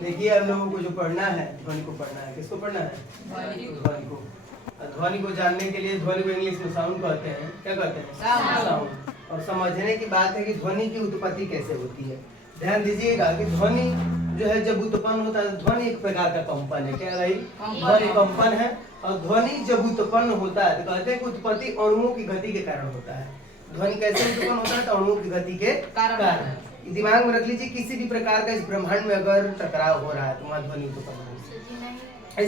देखिए हम लोगों को जो पढ़ना है, ध्वनि को पढ़ना है। किसको पढ़ना है? ध्वनि को। ध्वनि को जानने के लिए ध्वनि को इंग्लिश में साउंड कहते हैं। क्या कहते हैं? साउंड। और समझने की बात है कि ध्वनि की उत्पत्ति कैसे होती है। ध्यान दीजिएगा कि ध्वनि जो है जब उत्पन्न होता है, ध्वनि एक प्रकार का कंपन है। क्या भाई? ध्वनि कंपन है। और ध्वनि जब उत्पन्न होता है तो कहते हैं कि उत्पत्ति अणुओं की गति के कारण होता है। ध्वनि कैसे उत्पन्न होता है? तो अणुओं की गति के कारण। दिमाग में रख लीजिए, किसी भी प्रकार का इस ब्रह्मांड में अगर टकराव हो रहा है तो वहाँ ध्वनि उत्पन्न होगी।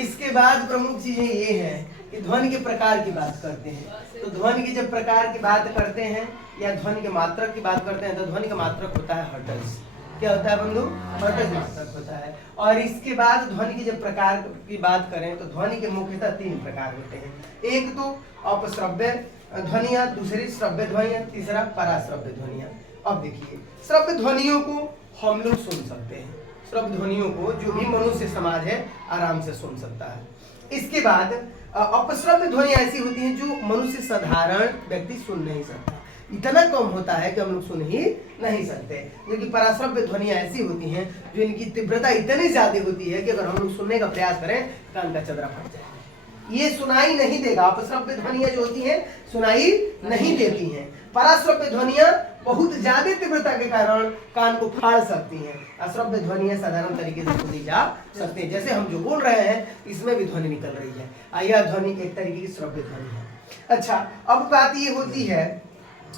इसके बाद प्रमुख चीजें ये हैं कि ध्वनि के प्रकार की बात करते हैं। तो ध्वनि की जब प्रकार की बात करते हैं या ध्वनि के मात्रक की बात करते हैं तो ध्वनि का मात्रक होता है हर्ट्ज। क्या होता है बंधु? हर्ट्ज मात्रक होता है। और इसके बाद ध्वनि की जब प्रकार की बात करें तो ध्वनि के मुख्यतः 3 प्रकार होते हैं। एक तो अपश्रव्य ध्वनियां, दूसरी श्रव्य ध्वनियां, तीसरा पराश्रव्य ध्वनियां। अब देखिए, श्रव्य ध्वनियों को हम लोग सुन सकते हैं। श्रव्य ध्वनियों को जो भी मनुष्य समाज है आराम से सुन सकता है। इसके बाद अपश्रव्य ध्वनियां ऐसी होती हैं जो मनुष्य साधारण व्यक्ति सुन नहीं सकता। इतना कम होता है कि हम लोग सुन ही नहीं सकते। क्योंकि पराश्रव्य ध्वनियां ऐसी होती हैं जो इनकी तीव्रता इतनी ज्यादा होती है कि अगर हम लोग सुनने का प्रयास करें कान का चदरा फट जाएगा। ये सुनाई नहीं देगा। अपश्रव्य ध्वनियां जो होती हैं सुनाई नहीं देती हैं। पराश्रव्य ध्वनियां बहुत ज्यादा तीव्रता के कारण कान को फाड़ सकती हैं। अश्रव्य ध्वनियां साधारण तरीके से सुनी जा सकती हैं। जैसे हम जो बोल रहे हैं इसमें भी ध्वनि निकल रही है। यह ध्वनि एक तरीके की श्रव्य ध्वनि है। अच्छा, अब बात ये होती है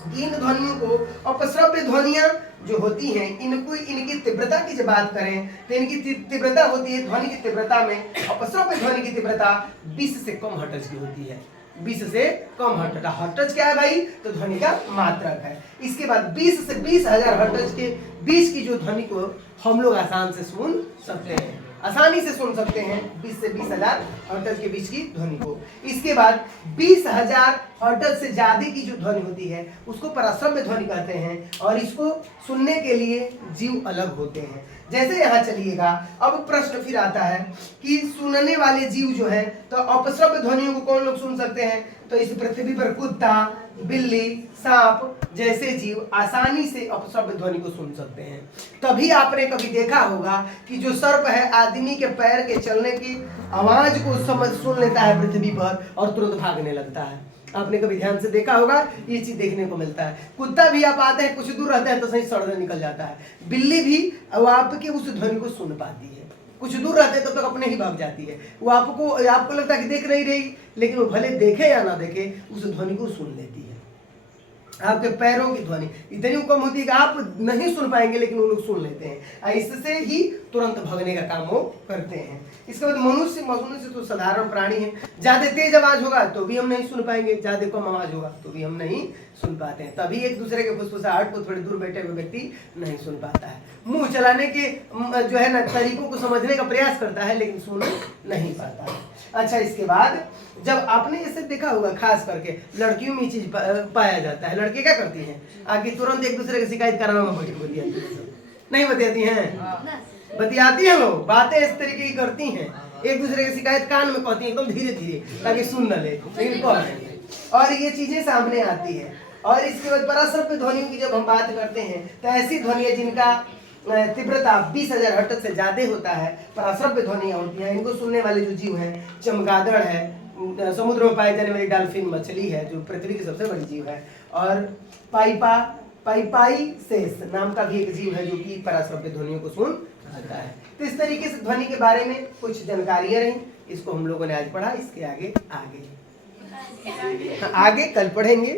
कि इन ध्वनियों को, अपश्रव्य ध्वनियां जो होती हैं इनको, इनकी तीव्रता की जब बात करें तो इनकी तीव्रता होती है, ध्वनि की तीव्रता में अपश्रव्य ध्वनि की तीव्रता 20 से कम हर्ट्ज की होती है। 20 से कम हर्ट्ज। हर्ट्ज क्या है भाई? तो ध्वनि का मात्रक है। इसके बाद 20 से 20,000 हर्ट्ज के बीच की जो ध्वनि को हम लोग आसान से सुन सकते हैं, आसानी से सुन सकते हैं 20 से 20,000 हर्ट्ज के बीच की ध्वनि को। इसके बाद 20,000 हर्ट्ज से ज्यादा की जो ध्वनि होती है उसको पराश्रव्य ध्वनि कहते हैं। और इसको सुनने के लिए जीव अलग होते हैं। जैसे यहाँ चलिएगा, अब प्रश्न फिर आता है कि सुनने वाले जीव जो है, तो अपश्रव्य ध्वनियों को कौन लोग सुन सकते हैं? तो इस पृथ्वी पर कुत्ता, बिल्ली, सांप जैसे जीव आसानी से अपश्रव्य ध्वनि को सुन सकते हैं। तभी आपने कभी देखा होगा कि जो सर्प है आदमी के पैर के चलने की आवाज को सुन लेता है पृथ्वी पर और तुरंत भागने लगता है। आपने कभी ध्यान से देखा होगा, ये चीज देखने को मिलता है। कुत्ता भी आप आते हैं, कुछ दूर रहते हैं तो सही सड़ने निकल जाता है। बिल्ली भी आपके उस ध्वनि को सुन पाती है, कुछ दूर रहते हैं तब तक अपने ही भाग जाती है। वो आपको लगता है कि देख नहीं रही, लेकिन वो भले देखे या ना देखे उस ध्वनि को सुन लेती है। आपके पैरों की ध्वनि इतनी कम होती है कि आप नहीं सुन पाएंगे, लेकिन वो लोग सुन लेते हैं। इससे ही तुरंत भगने का काम वो करते हैं। इसके बाद मनुष्य तो साधारण प्राणी है। ज्यादा तेज आवाज होगा तो भी हम नहीं सुन पाएंगे, ज्यादा कम आवाज होगा तो भी हम नहीं सुन पाते हैं। तभी एक दूसरे के फुसफुसाहट को थोड़ी दूर बैठे हुए व्यक्ति नहीं सुन पाता है। मुंह चलाने के जो है ना तरीकों को समझने का प्रयास करता है, लेकिन सुन नहीं पाता है। अच्छा, इसके बाद जब आपने इसे देखा होगा, खास करके लड़कियों में ये चीज पाया जाता है। लड़की क्या करती हैं? आगे तुरंत एक दूसरे की शिकायत कराना नहीं बतियाती हैं, बतियाती हैं लोग, बातें इस तरीके की करती हैं, एक दूसरे की शिकायत कान में कहती हैं एकदम धीरे धीरे ताकि सुन न ले, लेकिन और ये चीजें सामने आती है। और इसके बाद पराश्रव्य ध्वनियों की जब हम बात करते हैं तो ऐसी ध्वनियां जिनका तीव्रता 20,000 हर्ट्ज से ज्यादा होता है, पराश्रव्य ध्वनियां होती हैं। इनको सुनने वाले जो जीव हैं, चमगादड़ है, समुद्र में पाई जाने वाली डॉल्फिन मछली है जो पृथ्वी की सबसे बड़ी जीव है, और पाइपाइसेस नाम का भी एक जीव है जो कि पराश्रव्य ध्वनियों को सुन सकता है। तो इस तरीके से ध्वनि के बारे में कुछ जानकारियां रही, इसको हम लोगों ने आज पढ़ा। इसके आगे कल पढ़ेंगे।